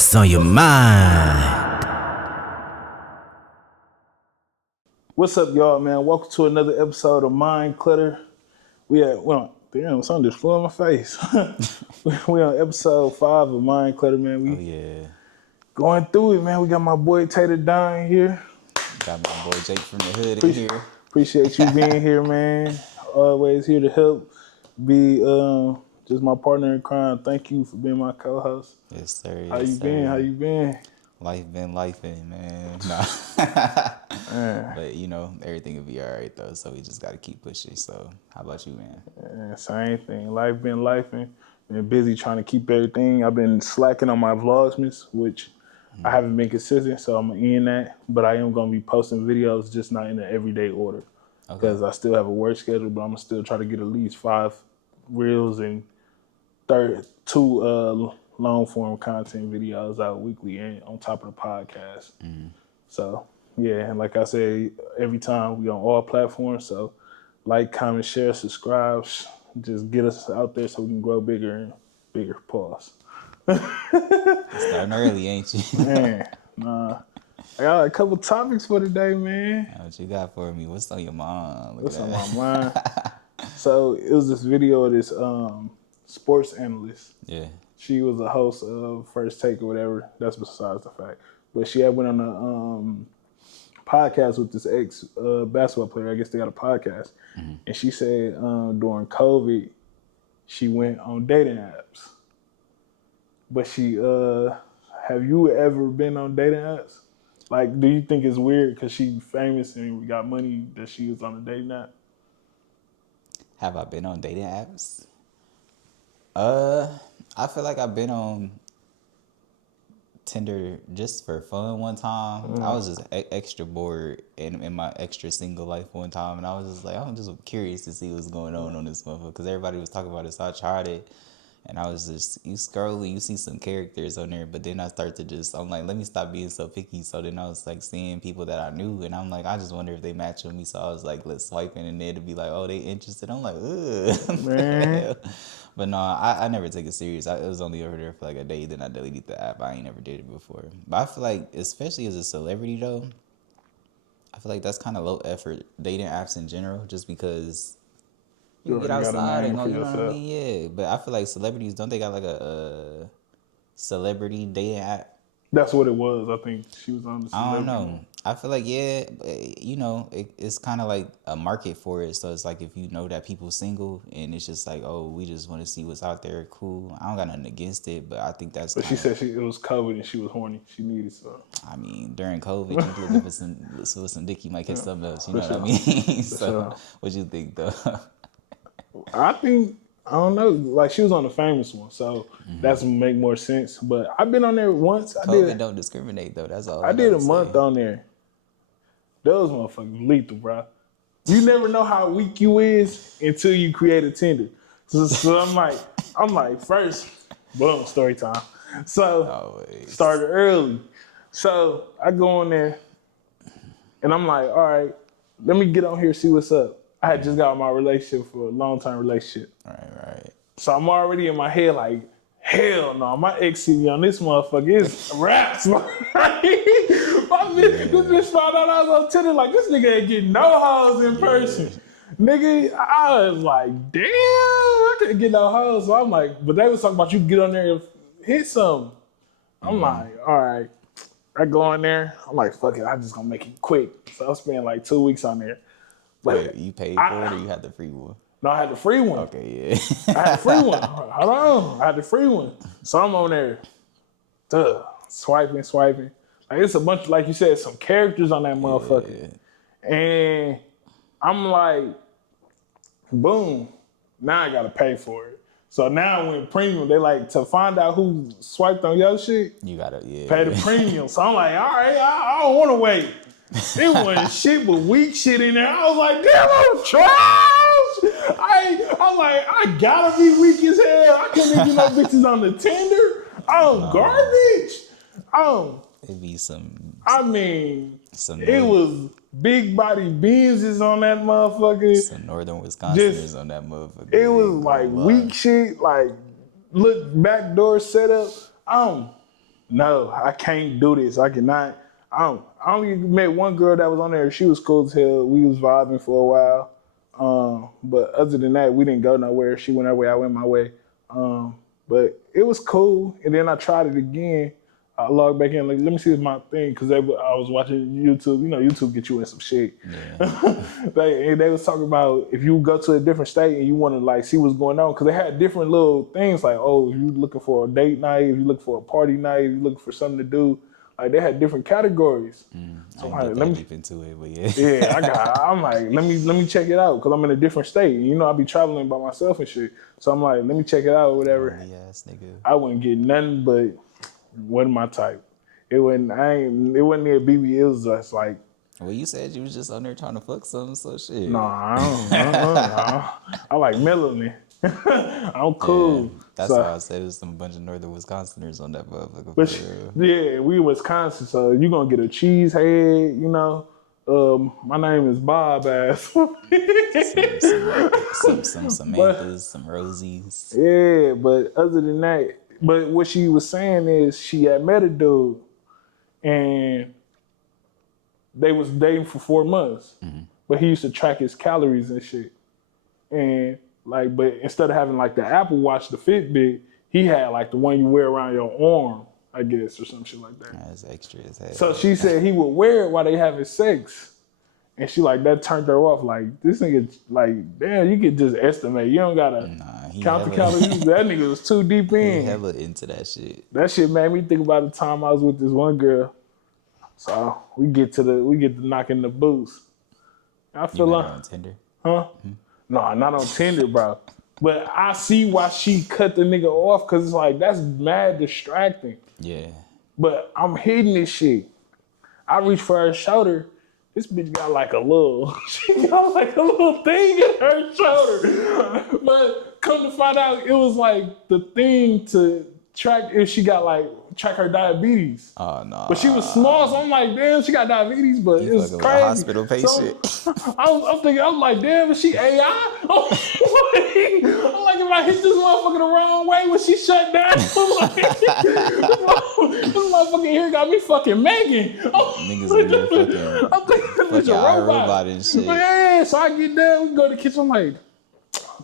What's on your mind? What's up, y'all, man? Welcome to another episode of Mind Clutter. Damn, something just flew in my face. We on episode 5 of Mind Clutter, man. We going through it, man. We got my boy Tater Don here. Got my boy Jake from the hood in here. Appreciate you being here, man. Always here to help. Be just my partner in crime. Thank you for being my co-host. Yes, sir. How you been? Life been lifing, man. But you know, everything will be all right though. So we just got to keep pushing. So how about you, man? Yeah, same thing. Life been lifing. Been busy trying to keep everything. I've been slacking on my vlogsmas, which I haven't been consistent, so I'm gonna end that. But I am gonna be posting videos, just not in the everyday order, because I still have a work schedule. But I'm gonna still try to get at least 5 reels and 2 long form content videos out weekly, and on top of the podcast. So yeah, and like I say, every time we on all platforms. So like, comment, share, subscribe. Just get us out there so we can grow bigger and bigger. Pause. Starting early, ain't you? Man, nah. I got a couple topics for today, man. What you got for me? What's on your mind? What's on my mind? So it was this video of this sports analyst. Yeah. She was a host of First Take or whatever. That's besides the fact. But she had went on a podcast with this ex basketball player. I guess they got a podcast. And she said during COVID, she went on dating apps. But she, have you ever been on dating apps? Like, do you think it's weird because she's famous and got money that she was on a dating app? Have I been on dating apps? I feel like I've been on Tinder just for fun one time. I was just extra bored in my extra single life one time, and I was just like, I'm just curious to see what's going on this motherfucker, because everybody was talking about it, so I tried it, and I was just, you scroll and you see some characters on there, but then I start to just, I'm like, let me stop being so picky. So then I was like seeing people that I knew, and I'm like, I just wonder if they match with me. So I was like, let's swipe in, and then to be like, oh, they interested. I'm like, ugh. Man. But no, I never take it serious. It was only over there for like a day, then I deleted the app. I ain't never did it before. But I feel like, especially as a celebrity though, I feel like that's kind of low effort, dating apps in general, just because you get outside and go, you know what I mean? Yeah. But I feel like celebrities, don't they got like a celebrity dating app? That's what it was. I think she was on the celebrity. I don't know. I feel like, yeah, you know, it's kind of like a market for it. So it's like, if you know that people single and it's just like, oh, we just want to see what's out there, cool. I don't got nothing against it, but I think that's. But she said it was COVID and she was horny. She needed some. I mean, during COVID, you looking for some dick, you might get something else. You know what I mean? So, what you think though? I think, I don't know. Like, she was on the famous one, so that's make more sense. But I've been on there once. COVID don't discriminate though. That's all. I did a month on there. Those motherfuckers lethal, bro. You never know how weak you is until you create a Tinder. So I'm like, first, boom, story time. So started early. So I go on there, and I'm like, all right, let me get on here, see what's up. I had just got my relationship for a long-term relationship. Right. So I'm already in my head like, hell no, my ex CD on this motherfucker is raps. This bitch found out I was on Tinder, like, this nigga ain't getting no hoes in person. Nigga, I was like, damn, I couldn't get no hoes. So I'm like, but they was talking about you get on there and hit something. I'm like, all right. I go on there. I'm like, fuck it, I'm just gonna make it quick. So I spent like 2 weeks on there. But wait, you paid for it or you had the free one? No, I had the free one. Okay, yeah. I had the free one. Hold on. I had the free one. So I'm on there, swiping. Like, it's a bunch, like you said, some characters on that motherfucker. Yeah. And I'm like, boom, now I gotta pay for it. So now when premium, they like, to find out who swiped on your shit, you gotta pay the premium. So I'm like, all right, I don't wanna wait. It wasn't shit but weak shit in there. I was like, damn, I'm trash. I'm like, I gotta be weak as hell. I can't get no bitches on the Tinder. I'm garbage. It'd be some. I mean, it was big body Benzes on that motherfucker. Some northern Wisconsiners on that motherfucker. It was like weak shit, like look backdoor setup. no, I can't do this. I cannot. I only met one girl that was on there. She was cool as hell. We was vibing for a while. But other than that, we didn't go nowhere. She went her way, I went my way. But it was cool. And then I tried it again. I logged back in, like, let me see if my thing, because I was watching YouTube. You know, YouTube get you in some shit. Yeah. they was talking about if you go to a different state and you want to like see what's going on, because they had different little things like, oh, if you looking for a date night, if you looking for a party night, if you looking for something to do, like they had different categories. So I let me deep into it, but yeah. Yeah, I'm like, let me check it out, because I'm in a different state. You know, I be traveling by myself and shit. So I'm like, let me check it out or whatever. Yes, nigga. I wouldn't get nothing but. Wasn't my type. It wasn't near BB. It was just like. Well, you said you was just on there trying to fuck something, so shit. Nah, I like melanin. I'm cool. Yeah, that's why I said it was some bunch of northern Wisconsiners on that motherfucker. But yeah, we Wisconsin, so you gonna get a cheese head, you know. My name is Bob ass. some Samantha's, some Rosies. Yeah, but other than that. But what she was saying is she had met a dude and they was dating for 4 months. Mm-hmm. But he used to track his calories and shit. And like, but instead of having like the Apple Watch, the Fitbit, he had like the one you wear around your arm, I guess, or some shit like that. That's extra as hell. So she said he would wear it while they having sex. And she like, that turned her off. Like, this nigga, like, damn, you could just estimate. You don't gotta count the calories. That nigga was too deep in. He hella into that shit. That shit made me think about the time I was with this one girl. So we get to knocking the boots. I feel you like on Tinder? Huh? Mm-hmm. No, not on Tinder, bro. But I see why she cut the nigga off, because it's like, that's mad distracting. Yeah. But I'm hitting this shit. I reach for her shoulder. This bitch got like a little thing in her shoulder. But come to find out, it was like the thing to track if she got like, track her diabetes. Oh, no. But she was small, so I'm like, damn, she got diabetes, but it was crazy. A hospital patient. So, I'm like, damn, is she AI? I'm like, if I hit this motherfucker the wrong way when she shut down, I'm like, this motherfucker here got me fucking Megan. Niggas in there fucking robot and shit. Yeah, so I get there, we go to the kitchen, I'm like,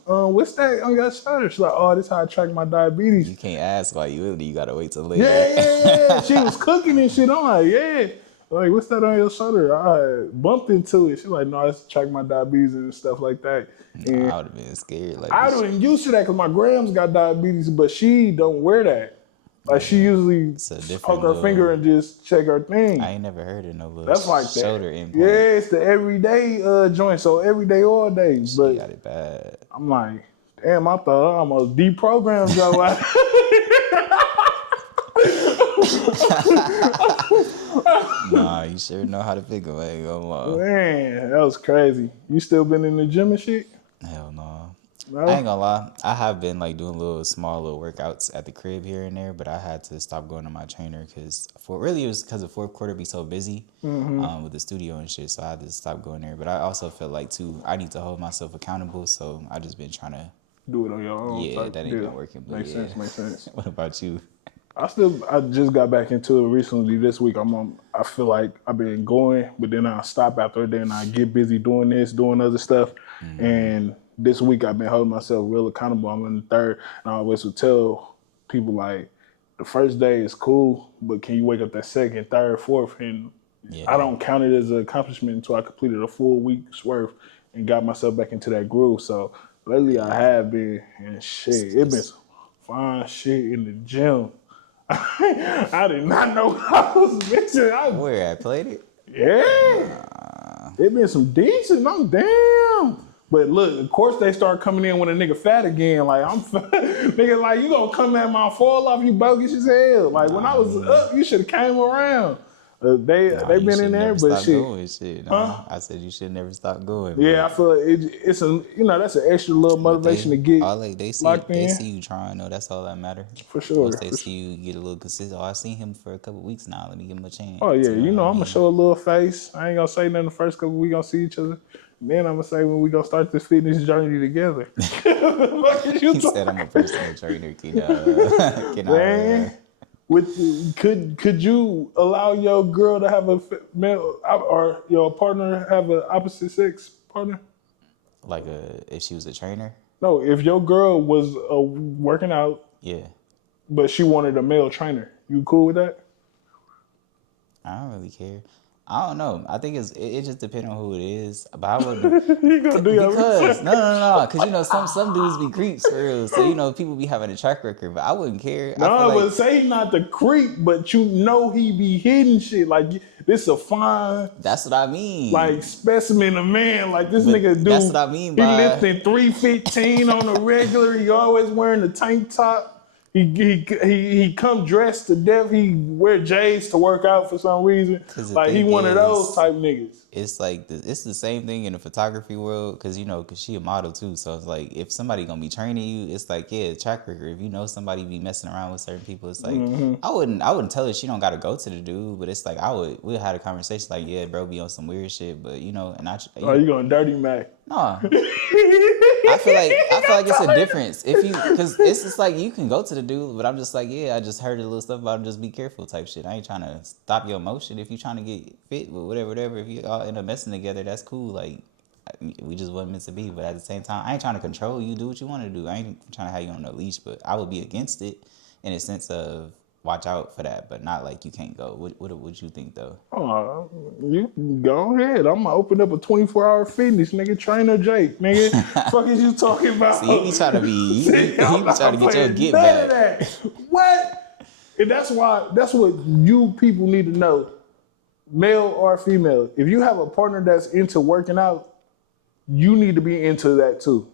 what's that on your shoulder? She's like, oh, this is how I track my diabetes. You can't ask why you gotta wait till later. Yeah. She was cooking and shit. I'm like, yeah. Like, what's that on your shoulder? I bumped into it. She's like, no, I just track my diabetes and stuff like that. And I would have been scared. Like, I wasn't used to that because my grams got diabetes, but she don't wear that. Like, she usually poke her finger and just check her thing. I ain't never heard of no little That's like shoulder that. implant. Yeah, it's the everyday joint, so every day, all day. She but got it bad. I'm like, damn, I thought I almost deprogrammed your ass. Nah, you sure know how to pick 'em. I ain't gonna lie. Man, that was crazy. You still been in the gym and shit? Hell no. No? I ain't gonna lie. I have been like doing small little workouts at the crib here and there, but I had to stop going to my trainer because it was because the fourth quarter be so busy with the studio and shit. So I had to stop going there. But I also feel like too, I need to hold myself accountable. So I just been trying to do it on your own. Yeah, that ain't been working. But makes sense. What about you? I just got back into it recently this week. I feel like I've been going, but then I stop after, then I get busy doing this, doing other stuff. And this week I've been holding myself real accountable. I'm in the third, and I always would tell people like, the first day is cool, but can you wake up that second, third, fourth? And I don't count it as an accomplishment until I completed a full week's worth and got myself back into that groove. So lately I have been, and shit, it been some fine shit in the gym. I did not know what I was missing. Where I played it? Yeah. It been some decent. I'm damn. But look, of course they start coming in when a nigga fat again. Like, I'm nigga, like, you gonna come at my fall off, you bogus as hell. Like, when I was up, you should have came around. They been in there, but shit. I said you should never stop going. Yeah, I feel like it's a, that's an extra little motivation to get they see you trying, though. That's all that matters. For sure. Once they see you get a little consistent. I seen him for a couple weeks now. Let me give him a chance. Oh yeah, I'm gonna show a little face. I ain't gonna say nothing the first couple we gonna see each other. Then I'm gonna say when we gonna start this fitness journey together. He said I'm a personal trainer. Can Could you allow your girl to have a male or your partner have an opposite sex partner? Like if she was a trainer? No, if your girl was working out, Yeah. but she wanted a male trainer, you cool with that? I don't really care. I don't know. I think it just depends on who it is. But I wouldn't You gonna do your because research. no. Because some dudes be creeps for real. So people be having a track record. But I wouldn't care. I feel No, but like say he not the creep, but you know he be hitting shit. Like this a fine, that's what I mean. like specimen of man. Like this But nigga that's do. what I mean He by lifting 315 on a regular. He always wearing the tank top. He come dressed to death. He wear J's to work out for some reason. because the Like he thing one of those is, type niggas. it's like it's the same thing in the photography world because she a model too. So it's like if somebody gonna be training you, it's like track record. If you know somebody be messing around with certain people, it's like I wouldn't tell her she don't gotta go to the dude, but it's like we'll have a conversation like bro be on some weird shit, but and You going dirty Mac? no. I feel like it's a difference because it's just like you can go to the dude, but I'm just like I just heard a little stuff about him, just be careful type shit. I ain't trying to stop your emotion if you trying to get fit with whatever. If you all end up messing together, that's cool. Like we just wasn't meant to be, but at the same time, I ain't trying to control you. Do what you want to do. I ain't trying to have you on a leash, but I would be against it in a sense of watch out for that, but not like you can't go. What you think though? Oh, you go ahead. I'm gonna open up a 24-hour fitness, nigga. Trainer Jake, nigga. Fuck is you talking about? See, he be trying to be, he be trying to get your get none back. of that. What? And that's what you people need to know, male or female. If you have a partner that's into working out, you need to be into that too.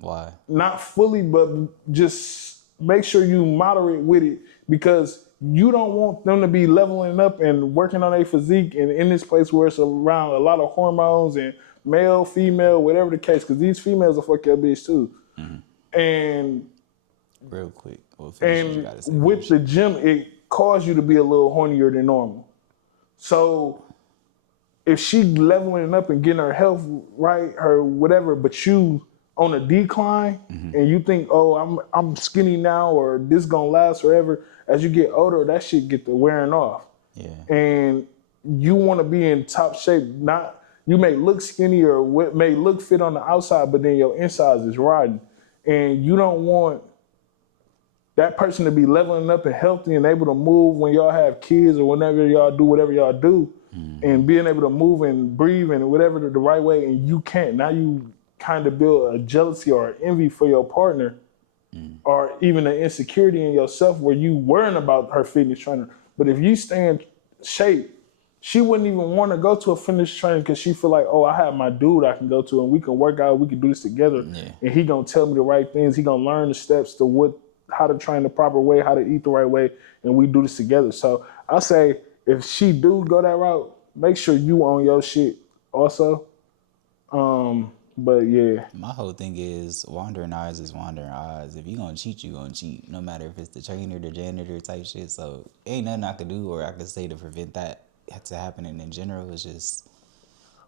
Why? Not fully, but just make sure you moderate with it because you don't want them to be leveling up and working on their physique and in this place where it's around a lot of hormones and male, female, whatever the case, because these females will fuck your bitch too. And real quick, with the gym, it causes you to be a little hornier than normal. So if she leveling up and getting her health right, her whatever, but you on a decline and you think, oh, I'm skinny now or this gonna last forever, as you get older, that shit get to wearing off. Yeah. And you want to be in top shape. Not you may look skinny or what may look fit on the outside, but then your insides is rotting. And you don't want that person to be leveling up and healthy and able to move when y'all have kids or whenever y'all do whatever y'all do, and being able to move and breathe and whatever the right way, and you can't. Now you kind of build a jealousy or envy for your partner, or even an insecurity in yourself where you worrying about her fitness trainer. But if you stay in shape, she wouldn't even want to go to a fitness trainer because she feel like, oh, I have my dude I can go to and we can work out, we can do this together. Yeah. And he gonna tell me the right things. He gonna learn the steps to how to train the proper way, how to eat the right way, and we do this together. So I say if she do go that route, make sure you on your shit also. But yeah. My whole thing is wandering eyes is wandering eyes. If you gonna cheat, you gonna cheat. No matter if it's the trainer, the janitor type shit. So ain't nothing I could do or I could say to prevent that to happening in general. It's just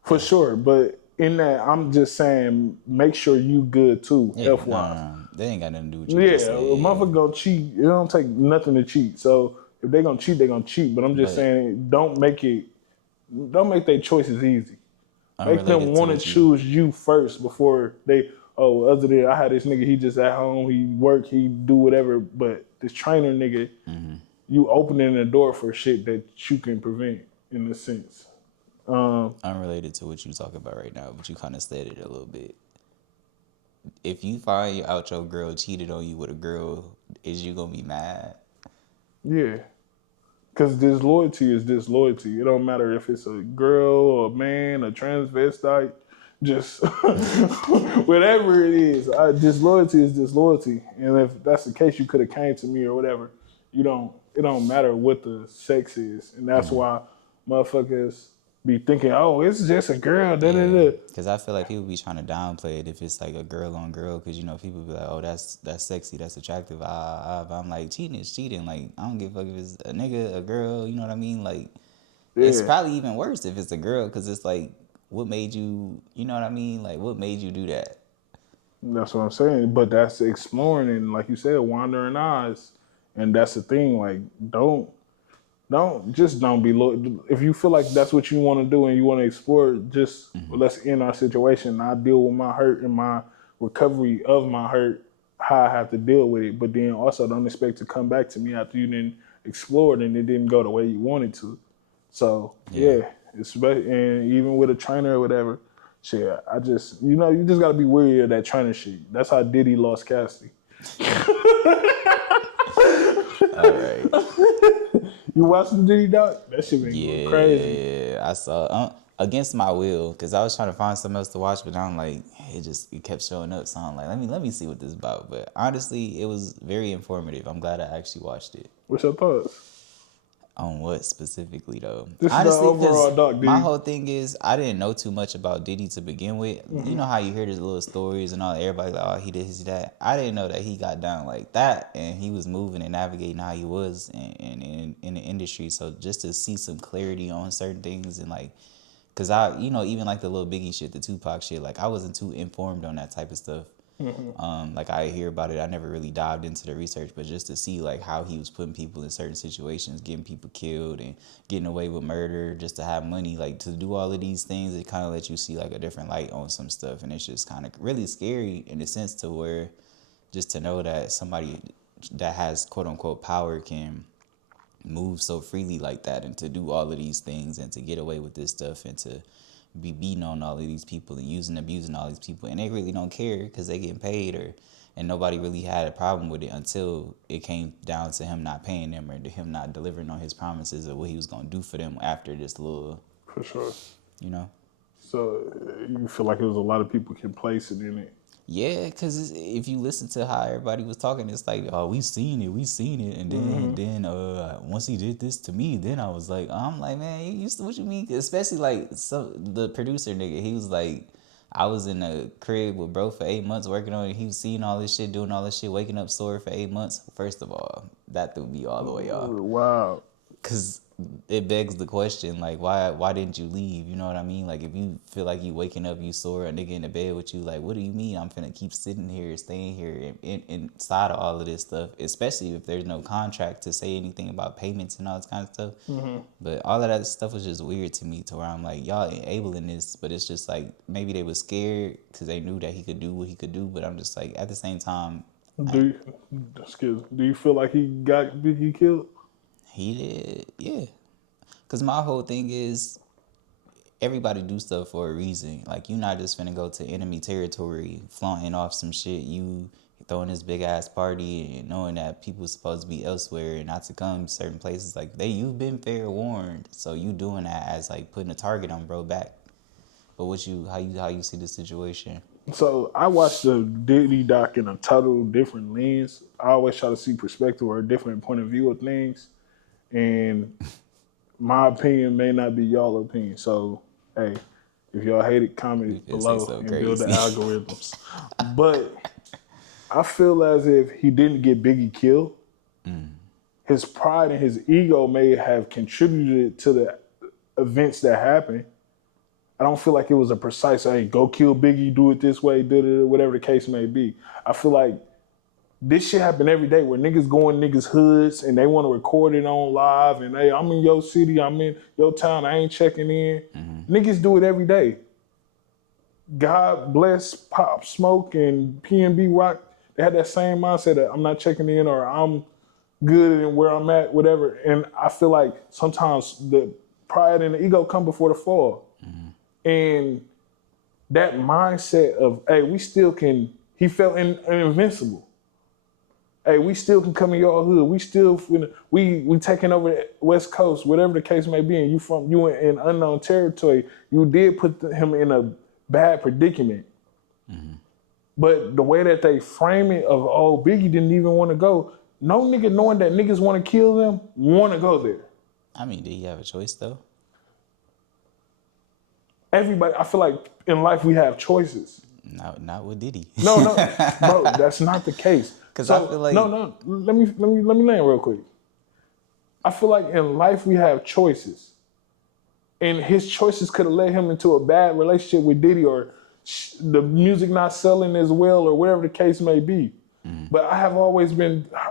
for sure. But in that, I'm just saying, make sure you good too, health wise. No. They ain't got nothing to do with you. Yeah, a motherfucker gonna cheat. It don't take nothing to cheat. So if they gonna cheat, they gonna cheat. But I'm just saying, don't make their choices easy. Make them want to choose you first before they, other than I had this nigga, he just at home, he work, he do whatever. But this trainer nigga, you opening the door for shit that you can prevent in a sense. Unrelated to what you talking about right now, but you kind of said it a little bit. If you find out your girl cheated on you with a girl, is you gonna be mad? Yeah. Because disloyalty is disloyalty. It don't matter if it's a girl or a man, a transvestite, just whatever it is. Disloyalty is disloyalty. And if that's the case, you could have came to me or whatever. It don't matter what the sex is. And that's why motherfuckers be thinking, oh, it's just a girl. Because I feel like people be trying to downplay it if it's like a girl on girl. Because people be like, oh, that's sexy, that's attractive. But I'm like, cheating is cheating. Like I don't give a fuck if it's a nigga, a girl. You know what I mean? Like it's probably even worse if it's a girl. Because it's like, what made you? You know what I mean? Like what made you do that? That's what I'm saying. But that's exploring and like you said, wandering eyes. And that's the thing. Like, don't be loyal. If you feel like that's what you want to do and you want to explore, just let's end our situation. I deal with my hurt and my recovery of my hurt, how I have to deal with it. But then also don't expect to come back to me after you didn't explore it and it didn't go the way you wanted to. So yeah, and even with a trainer or whatever, shit, I just, you just got to be wary of that trainer shit. That's how Diddy lost Cassidy. All right. You watched the Diddy doc? That shit been going crazy. Yeah, I saw against my will because I was trying to find something else to watch, but I'm like, it kept showing up. So I'm like, let me see what this is about. But honestly, it was very informative. I'm glad I actually watched it. What's your thoughts? On what specifically though? This Honestly, is the overall doc, Diddy. My whole thing is I didn't know too much about Diddy to begin with. You know how you hear these little stories and all, everybody like, oh, he did his that. I didn't know that he got down like that and he was moving and navigating how he was in the industry. So just to see some clarity on certain things and like, cause I, even like the little Biggie shit, the Tupac shit, like I wasn't too informed on that type of stuff. Like I hear about it, I never really dived into the research, but just to see like how he was putting people in certain situations, getting people killed and getting away with murder just to have money, like to do all of these things, it kind of lets you see like a different light on some stuff. And it's just kind of really scary in a sense to where just to know that somebody that has quote unquote power can move so freely like that and to do all of these things and to get away with this stuff and to be beating on all of these people and abusing all these people, and they really don't care because they getting paid and nobody really had a problem with it until it came down to him not paying them or to him not delivering on his promises of what he was going to do for them after this little, for sure. So you feel like there was a lot of people complacent in it. Yeah, because if you listen to how everybody was talking, it's like, oh, we seen it, and then once he did this to me, then I'm like, man, what you mean? Especially like the producer nigga, he was like, I was in a crib with bro for 8 months working on it. He was seeing all this shit, doing all this shit, waking up sore for 8 months. First of all, that threw me all the way off. Wow. Because it begs the question, like, why didn't you leave? You know what I mean? Like, if you feel like you waking up, you sore, a nigga in the bed with you, like, what do you mean I'm finna keep sitting here, staying here inside of all of this stuff, especially if there's no contract to say anything about payments and all this kind of stuff. But all of that stuff was just weird to me to where I'm like, y'all enabling this, but it's just like, maybe they was scared because they knew that he could do what he could do, but I'm just like, at the same time. Do you feel like he got Biggie killed? He did, yeah. Because my whole thing is everybody do stuff for a reason. Like, you're not just finna go to enemy territory, flaunting off some shit. You throwing this big-ass party and knowing that people supposed to be elsewhere and not to come certain places. Like, you've been fair warned. So you doing that as, like, putting a target on bro back. But how you see the situation? So I watched the Diddy doc in a total different lens. I always try to see perspective or a different point of view of things. And my opinion may not be y'all opinion. So, hey, if y'all hate it, comment below and build the algorithms. But I feel as if he didn't get Biggie killed. His pride and his ego may have contributed to the events that happened. I don't feel like it was a precise, hey, go kill Biggie, do it this way, whatever the case may be. I feel like this shit happen every day where niggas go in niggas' hoods and they want to record it on live and, hey, I'm in your city, I'm in your town, I ain't checking in. Niggas do it every day. God bless Pop Smoke and PNB Rock. They had that same mindset that I'm not checking in or I'm good and where I'm at, whatever. And I feel like sometimes the pride and the ego come before the fall. And that mindset of, hey, we still can, he felt invincible. Hey, we still can come in your hood. We still, we taking over the West Coast, whatever the case may be, and you in unknown territory, you did put him in a bad predicament. But the way that they frame it of, oh, Biggie didn't even want to go, no nigga knowing that niggas want to kill them, want to go there. I mean, did he have a choice though? Everybody, I feel like in life we have choices. Not with Diddy. No, bro, that's not the case. Because I feel like let me land real quick. I feel like in life we have choices, and his choices could have led him into a bad relationship with Diddy or the music not selling as well or whatever the case may be. But I have always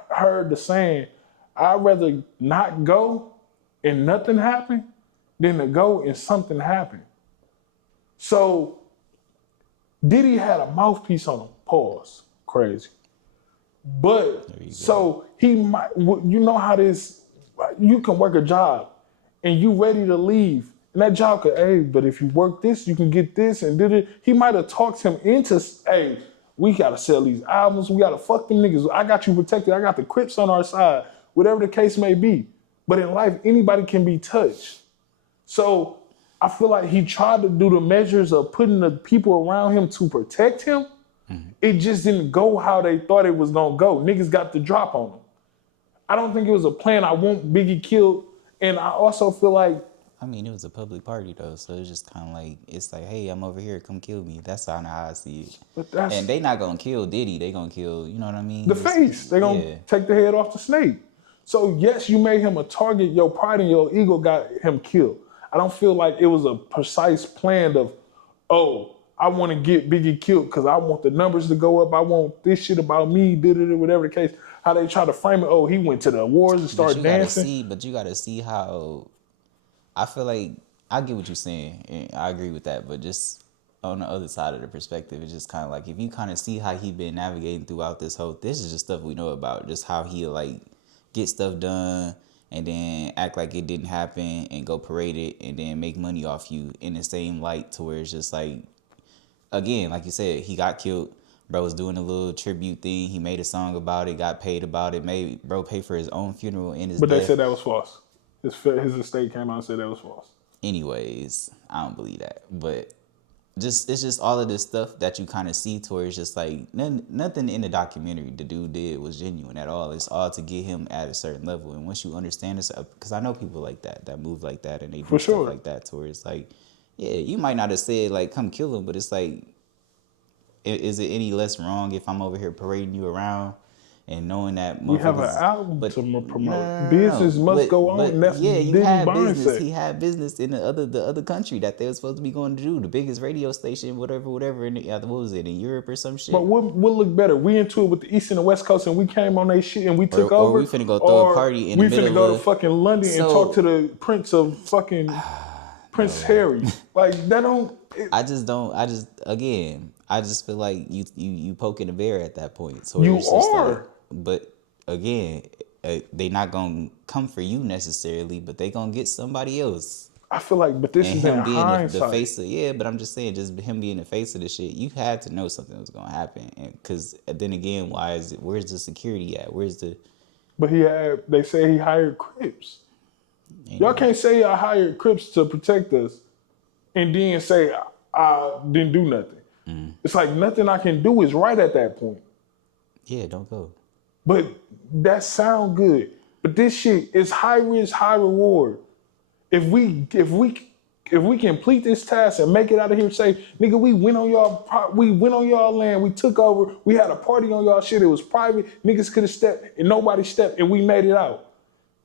heard the saying, I'd rather not go and nothing happen than to go and something happen. So Diddy had a mouthpiece on him. Pause. Crazy. But so he might, you know how this, you can work a job and you ready to leave. And that job could, hey, but if you work this, you can get this and did it. He might have talked him into, hey, we gotta sell these albums. We gotta fuck them niggas. I got you protected. I got the Crips on our side. Whatever the case may be. But in life, anybody can be touched. So I feel like he tried to do the measures of putting the people around him to protect him. Mm-hmm. It just didn't go how they thought it was gonna go. Niggas got the drop on him. I don't think it was a plan. I want Biggie killed. And I also feel like, I mean, it was a public party though, so it's just kind of like, it's like, hey, I'm over here, come kill me. That's how I see it. And they not gonna kill Diddy, they gonna kill, you know what I mean? The face. They gonna take the head off the snake. So yes, you made him a target. Your pride and your ego got him killed. I don't feel like it was a precise plan of, oh, I want to get Biggie killed because I want the numbers to go up. I want this shit about me, whatever the case. How they try to frame it. Oh, he went to the awards and started dancing. But you got to see how. I feel like I get what you're saying, and I agree with that. But just on the other side of the perspective, it's just kind of like if you kind of see how he been navigating throughout this is just stuff we know about. Just how he like get stuff done and then act like it didn't happen and go parade it and then make money off you in the same light to where it's just like, again, like you said, he got killed. Bro was doing a little tribute thing. He made a song about it, got paid about it. Bro paid for his own funeral and his But death. they said that was false. His estate came out and said that was false. Anyways, I don't believe that. But it's just all of this stuff that you kind of see towards just like nothing in the documentary the dude did was genuine at all. It's all to get him at a certain level. And once you understand this, because I know people like that move like that and they do stuff like that towards like, yeah, you might not have said like, come kill him, but it's like, is it any less wrong if I'm over here parading you around and knowing that we have an album to promote? Business must go on. And that's you had business. He had business in the other country that they were supposed to be going to do, the biggest radio station, whatever. In what was it, in Europe or some shit? But what look better? We into it with the East and the West Coast, and we came on their shit and we took over. Or we finna go throw a party in the middle of. We finna go to fucking London and talk to the Prince of fucking Prince Harry. Like that don't. I just feel like you poking a bear at that point. So you are. Like, but again, they not gonna come for you necessarily, but they gonna get somebody else. I feel like, but this is in hindsight. The face of, but I'm just saying, just him being the face of the shit, you had to know something was gonna happen. And because then again, where's the security at? But they say he hired Crips. Y'all can't say I hired Crips to protect us and then say I didn't do nothing. Mm. It's like nothing I can do is right at that point. Yeah, don't go. But that sound good. But this shit is high risk, high reward. If we complete this task and make it out of here, say, nigga, we went on y'all land, we took over, we had a party on y'all shit, it was private, niggas could have stepped and nobody stepped and we made it out.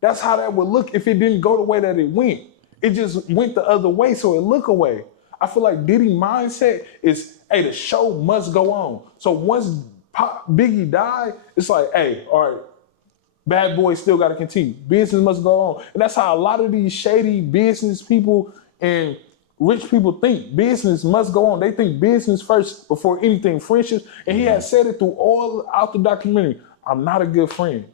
That's how that would look if it didn't go the way that it went. It just went the other way, so it look away. I feel like Diddy mindset is, hey, the show must go on. So once Biggie died, it's like, hey, all right, Bad Boys still got to continue. Business must go on. And that's how a lot of these shady business people and rich people think. Business must go on. They think business first before anything, friendships. And he had said it out the documentary. I'm not a good friend.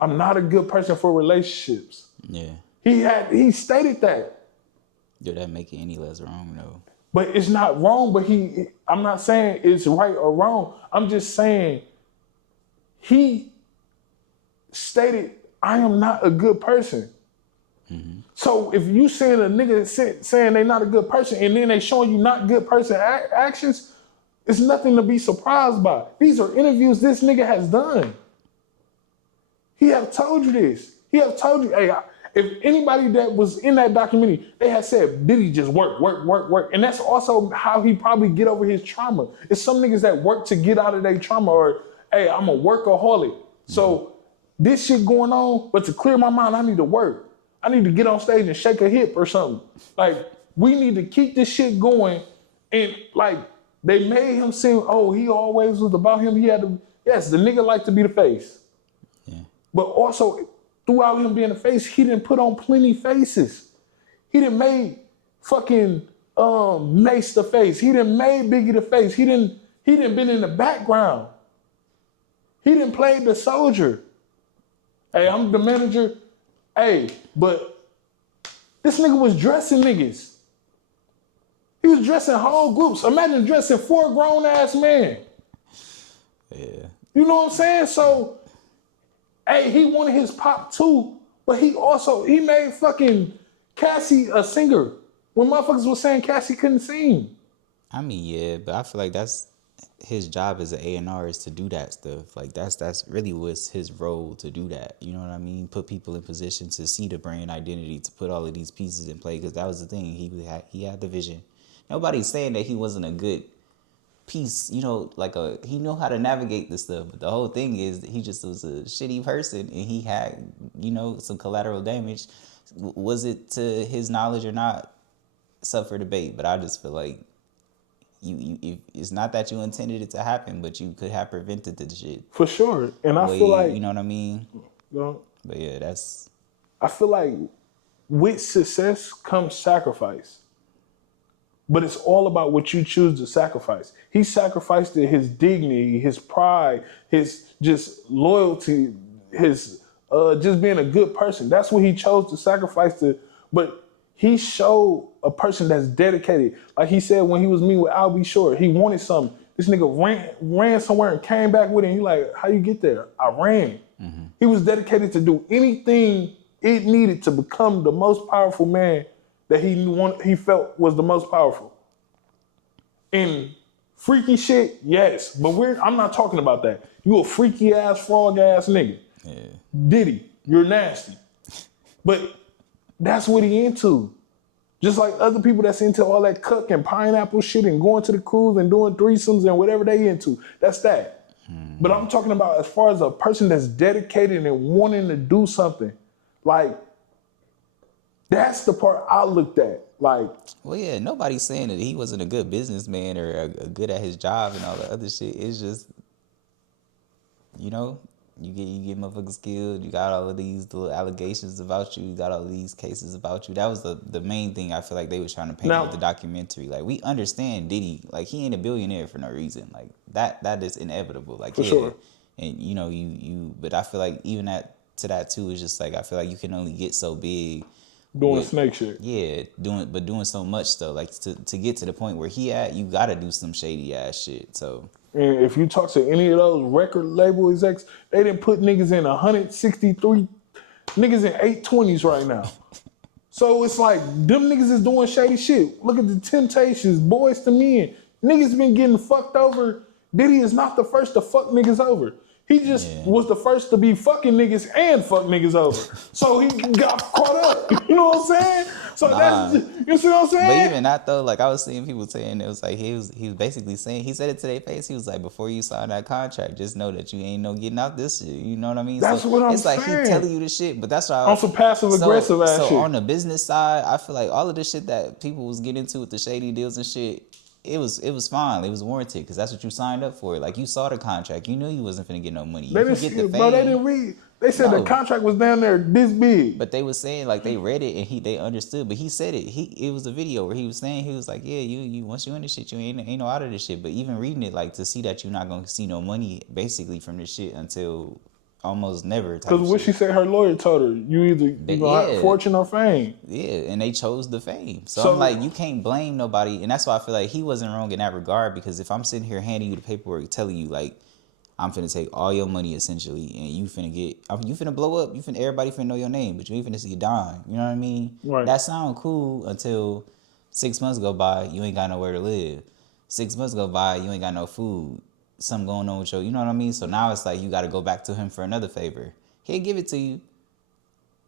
I'm not a good person for relationships. Yeah. He stated that. Did that make it any less wrong, though? But it's not wrong, but I'm not saying it's right or wrong. I'm just saying he stated, I am not a good person. Mm-hmm. So if you saying a nigga saying they not a good person and then they showing you not good person actions, it's nothing to be surprised by. These are interviews this nigga has done. He have told you this. He have told you, hey, if anybody that was in that documentary, they had said, Diddy just work. And that's also how he probably get over his trauma. It's some niggas that work to get out of their trauma or, hey, I'm a workaholic. So this shit going on, but to clear my mind, I need to work. I need to get on stage and shake a hip or something. Like, we need to keep this shit going. And like, they made him seem, oh, he always was about him. Yes, the nigga like to be the face. Yeah. But also, throughout him being a face, he didn't put on plenty faces. He didn't make fucking Mace the face. He didn't make Biggie the face. He didn't been in the background. He didn't play the soldier. Hey, I'm the manager. Hey, but this nigga was dressing niggas. He was dressing whole groups. Imagine dressing 4 grown-ass men. Yeah. You know what I'm saying? So, hey, he wanted his pop too, but he made fucking Cassie a singer. When motherfuckers was saying Cassie couldn't sing. I mean, yeah, but I feel like that's his job as an A&R is to do that stuff. Like that's really what's his role, to do that. You know what I mean? Put people in position to see the brand identity, to put all of these pieces in play, because that was the thing. He had the vision. Nobody's saying that he wasn't a good piece, you know, he know how to navigate this stuff. But the whole thing is that he just was a shitty person, and he had, you know, some collateral damage. Was it to his knowledge or not? It's up for debate. But I just feel like you it's not that you intended it to happen, but you could have prevented the shit. For sure. And I feel like, you know what I mean? But yeah, I feel like with success comes sacrifice. But it's all about what you choose to sacrifice. He sacrificed his dignity, his pride, his just loyalty, his just being a good person. That's what he chose to sacrifice to. But he showed a person that's dedicated. Like he said when he was meeting with Al B. Short, he wanted something. This nigga ran somewhere and came back with it. And he like, how you get there? I ran. Mm-hmm. He was dedicated to do anything it needed to become the most powerful man that he felt was the most powerful. And freaky shit, yes. But I'm not talking about that. You a freaky ass, frog ass nigga. Yeah. Diddy, you're nasty. But that's what he into. Just like other people that's into all that cuck and pineapple shit and going to the cruise and doing threesomes and whatever they into. That's that. But I'm talking about as far as a person that's dedicated and wanting to do something. Like, that's the part I looked at. Like, well, yeah, nobody's saying that he wasn't a good businessman or a good at his job and all that other shit. It's just, you know, you get motherfuckers killed. You got all of these little allegations about you. You got all of these cases about you. That was the main thing I feel like they was trying to paint with the documentary. Like, we understand Diddy. Like, he ain't a billionaire for no reason. Like, that is inevitable. Like, for sure. And you know, but I feel like even to that too is just like, I feel like you can only get so big. Doing snake shit. Yeah, doing so much though. Like to get to the point where he at, you gotta do some shady ass shit. So, and if you talk to any of those record label execs, they didn't put niggas in 163 niggas in 820s right now. So it's like them niggas is doing shady shit. Look at the Temptations, Boys to Men. Niggas been getting fucked over. Diddy is not the first to fuck niggas over. He just was the first to be fucking niggas and fuck niggas over. So he got caught up. You know what I'm saying? So that's just, you see what I'm saying? But even that though, like I was seeing people saying, it was like he was basically saying, he said it to their face. He was like, before you sign that contract, just know that you ain't no getting out this shit. You know what I mean? That's what I'm saying. It's like he telling you the shit, but that's why on some passive aggressive ass shit. So on the business side, I feel like all of the shit that people was getting into with the shady deals and shit, it was fine. It was warranted because that's what you signed up for. Like, you saw the contract. You knew you wasn't finna get no money. You they get the fame. Bro, they didn't read. They said the contract was down there this big. But they was saying, like, they read it and they understood. But he said it. It was a video where he was saying, he was like, yeah, you once you in this shit, you ain't no out of this shit. But even reading it, like, to see that you're not gonna see no money basically from this shit until almost never. Because what she said, her lawyer told her, you either have fortune or fame. Yeah, and they chose the fame. So I'm like, you can't blame nobody. And that's why I feel like he wasn't wrong in that regard, because if I'm sitting here handing you the paperwork telling you, like, I'm finna take all your money essentially, and you finna blow up, everybody finna know your name, but you ain't finna see a dime. You know what I mean? Right. That sound cool until 6 months go by, you ain't got nowhere to live. 6 months go by, you ain't got no food. Something going on with you know what I mean? So now it's like you got to go back to him for another favor. He'll give it to you,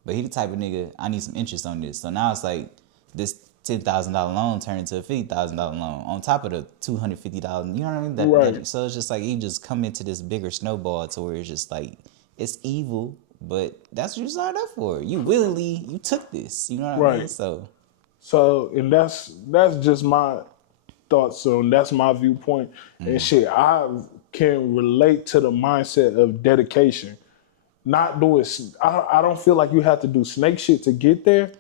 but he the type of nigga, I need some interest on this. So now it's like this $10,000 loan turned into a $50,000 loan on top of the $250,000. You know what I mean? So it's just like you just come into this bigger snowball to where it's just like, it's evil, but that's what you signed up for. You took this. You know what I mean? So and that's just my thoughts. So that's my viewpoint and shit. I can relate to the mindset of dedication. not do it. I don't feel like you have to do snake shit to get there.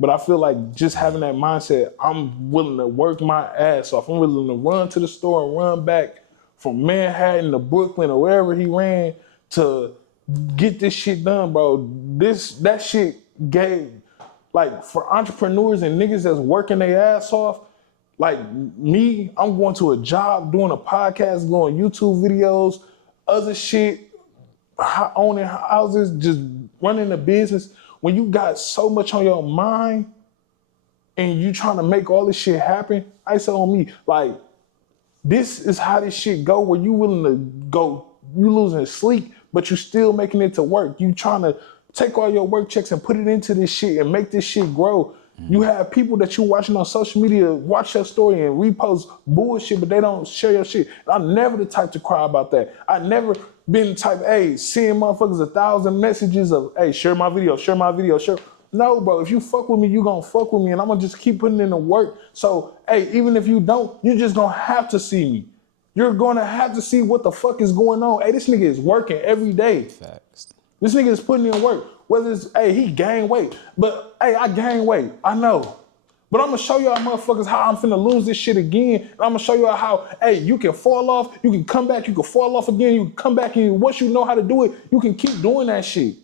But I feel like just having that mindset, I'm willing to work my ass off. I'm willing to run to the store and run back from Manhattan to Brooklyn or wherever he ran to get this shit done, bro. That shit gave, like, for entrepreneurs and niggas that's working their ass off, like me, I'm going to a job, doing a podcast, doing YouTube videos, other shit, owning houses, just running a business. When you got so much on your mind and you trying to make all this shit happen, I say on me, like, this is how this shit go, where you willing to go, you losing sleep, but you still making it to work. You trying to take all your work checks and put it into this shit and make this shit grow. You have people that you watching on social media watch your story and repost bullshit, but they don't share your shit. I'm never the type to cry about that. I never been the type, hey, seeing motherfuckers 1,000 messages of, hey, share my video, share. No, bro, if you fuck with me, you gonna fuck with me, and I'm gonna just keep putting in the work. So, hey, even if you don't, you just gonna have to see me. You're gonna have to see what the fuck is going on. Hey, this nigga is working every day. Facts. This nigga is putting in work. Whether it's, hey, he gained weight. But, hey, I gained weight. I know. But I'm going to show y'all motherfuckers how I'm finna lose this shit again. And I'm going to show y'all how, hey, you can fall off, you can come back, you can fall off again, you can come back, and once you know how to do it, you can keep doing that shit.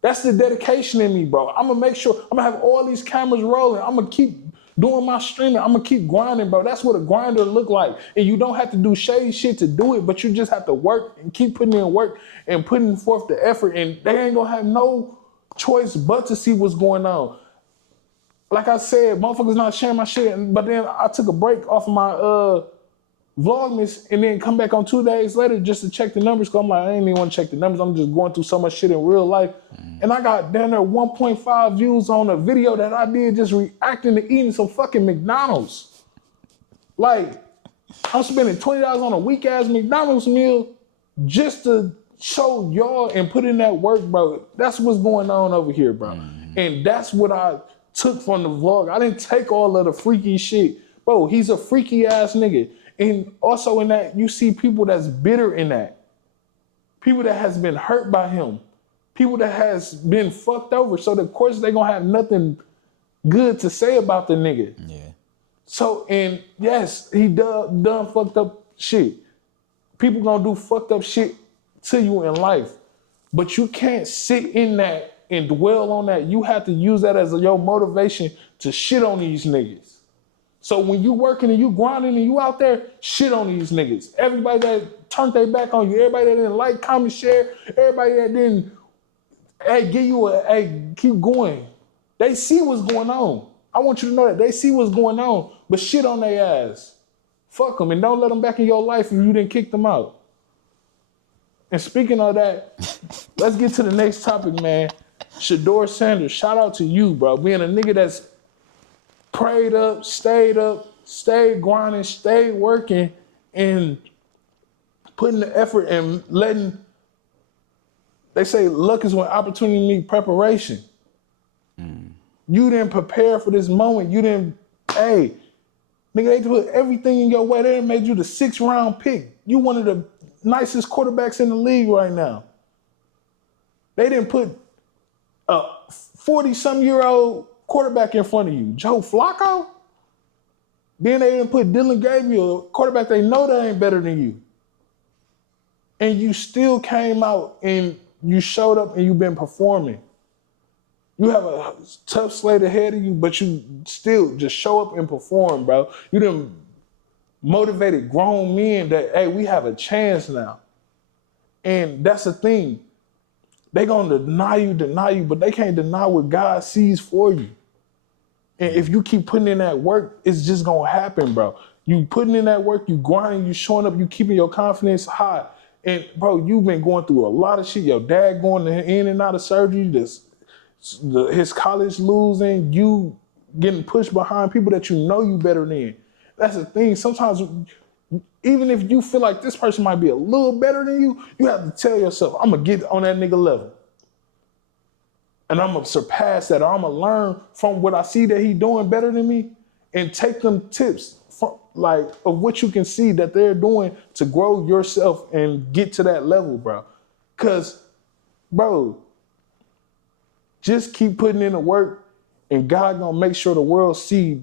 That's the dedication in me, bro. I'm going to make sure, I'm going to have all these cameras rolling. I'm going to keep doing my streaming. I'm going to keep grinding, bro. That's what a grinder look like. And you don't have to do shady shit to do it, but you just have to work and keep putting in work and putting forth the effort. And they ain't going to have no choice but to see what's going on. Like I said, motherfuckers not sharing my shit, but then I took a break off of my Vlogmas and then come back on 2 days later just to check the numbers, because I'm like, I ain't even want to check the numbers. I'm just going through so much shit in real life. And I got down there 1.5 views on a video that I did just reacting to eating some fucking McDonald's. Like, I'm spending $20 on a weak-ass McDonald's meal just to show y'all and put in that work, bro. That's what's going on over here, bro. And that's what I took from the vlog. I didn't take all of the freaky shit. Bro, he's a freaky ass nigga. And also in that, you see people that's bitter in that. People that has been hurt by him. People that has been fucked over. So of course they gonna have nothing good to say about the nigga. Yeah. So, and yes, he done fucked up shit. People gonna do fucked up shit to you in life, but you can't sit in that and dwell on that. You have to use that as your motivation to shit on these niggas. So when you working and you grinding and you out there, shit on these niggas. Everybody that turned their back on you, everybody that didn't like, comment, share, everybody that didn't, hey, give you a, hey, keep going. They see what's going on. I want you to know that they see what's going on, but shit on their ass. Fuck them and don't let them back in your life if you didn't kick them out. And speaking of that, let's get to the next topic, man. Shadeur Sanders, shout out to you, bro. Being a nigga that's prayed up, stayed grinding, stayed working, and putting the effort and letting, they say luck is when opportunity meets preparation. You didn't prepare for this moment. You didn't, hey, nigga, they put everything in your way. They done made you the 6th round pick. You one of the nicest quarterbacks in the league right now. They didn't put a 40-some-year-old quarterback in front of you. Joe Flacco? Then they didn't put Dylan Gabriel, a quarterback they know that ain't better than you. And you still came out and you showed up and you've been performing. You have a tough slate ahead of you, but you still just show up and perform, bro. You done motivated grown men that, hey, we have a chance now. And that's the thing. They gonna deny you, but they can't deny what God sees for you. And if you keep putting in that work, it's just gonna happen, bro. You putting in that work, you grinding, you showing up, you keeping your confidence high. And bro, you've been going through a lot of shit. Your dad going in and out of surgery, his college losing, you getting pushed behind people that you know you better than. That's the thing. Sometimes, even if you feel like this person might be a little better than you, you have to tell yourself, I'm going to get on that nigga level. And I'm going to surpass that. Or I'm going to learn from what I see that he doing better than me and take them tips from, like, of what you can see that they're doing to grow yourself and get to that level, bro. Because bro, just keep putting in the work and God gonna make sure the world see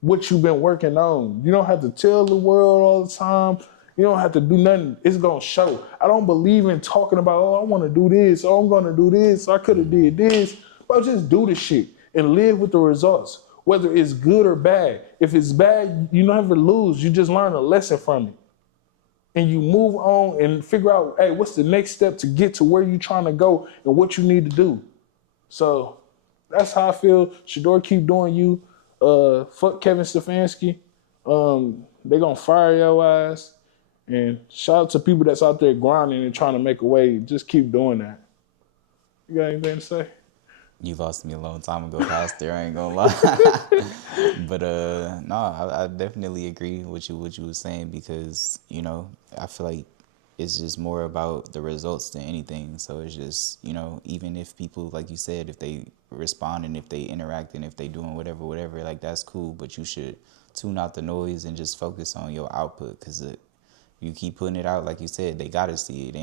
what you've been working on. You don't have to tell the world all the time. You don't have to do nothing. It's gonna show. I don't believe in talking about, oh, I wanna do this, oh, I'm gonna do this, I could've did this. Bro, just do the shit and live with the results, whether it's good or bad. If it's bad, you never lose. You just learn a lesson from it. And you move on and figure out, hey, what's the next step to get to where you're trying to go and what you need to do. So that's how I feel. Shadeur, keep doing you. Fuck Kevin Stefanski. They gonna fire your ass. And shout out to people that's out there grinding and trying to make a way. Just keep doing that. You got anything to say? You lost me a long time ago, Pastor. I ain't gonna lie. But no, I definitely agree with what you were saying, because I feel like it's just more about the results than anything. So it's just even if people, like you said, if they respond and if they interact and if they doing whatever, like that's cool. But you should tune out the noise and just focus on your output, because you keep putting it out, like you said, they gotta see it. It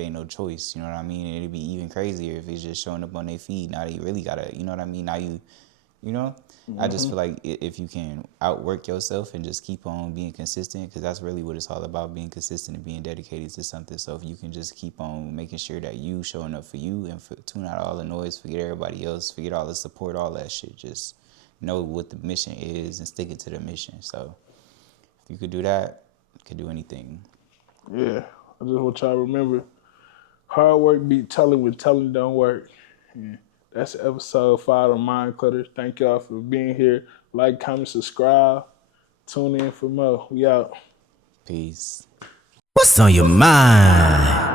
ain't no choice. You know what I mean? It'd be even crazier if it's just showing up on their feed. Now they really gotta, you know what I mean? Now I just feel like if you can outwork yourself and just keep on being consistent, because that's really what it's all about, being consistent and being dedicated to something. So if you can just keep on making sure that you showing up for you and tune out all the noise, forget everybody else, forget all the support, all that shit. Just know what the mission is and stick it to the mission. So if you could do that, you could do anything. Yeah, I just want y'all to remember, hard work beat telling when telling don't work. Yeah. That's episode 5 of Mind Clutter. Thank y'all for being here. Like, comment, subscribe. Tune in for more. We out. Peace. What's on your mind?